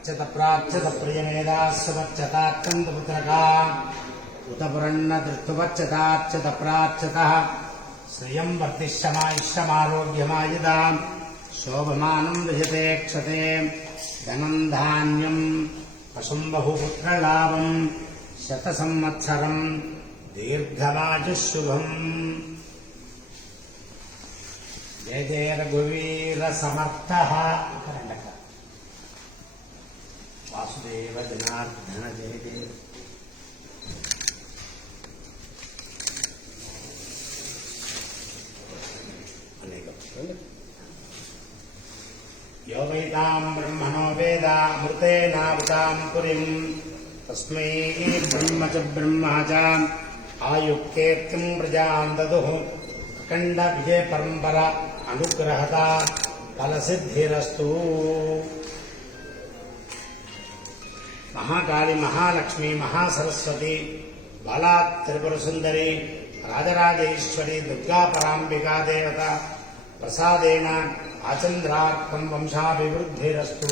अर्चत प्राच्यत प्रियमेदास्वच्चताच्चन्दपुत्रका उतपुरन्न दृष्टुवच्चताच्यत प्राच्यतः श्रियं वर्धिष्यमायुष्यमारोग्यमायुधाम् शोभमानं विजते क्षते धनं धान्यं पशुं बहुपुत्रलाभं शतसंवत्सरं दीर्घमायुःशुभम्। जय जय रघुवीर समर्थः वासुदेव जनार्दन जय जय। यो वैतां ब्रह्मणो वेदामृतेनावृतां पुरीं तस्मै ब्रह्म च ब्रह्मा च आयुक्तेत्यं प्रजां ददुः अखण्ड विजय परंपरा अनुग्रहता फलसिद्धिरस्तु। महाकाली महालक्ष्मी महासरस्वती बाला त्रिपुर सुंदरी राजराजेश्वरी दुर्गा परांबिका देवता प्रसादेन आचंद्रार्कं वंशाभिवृद्धिरस्तु।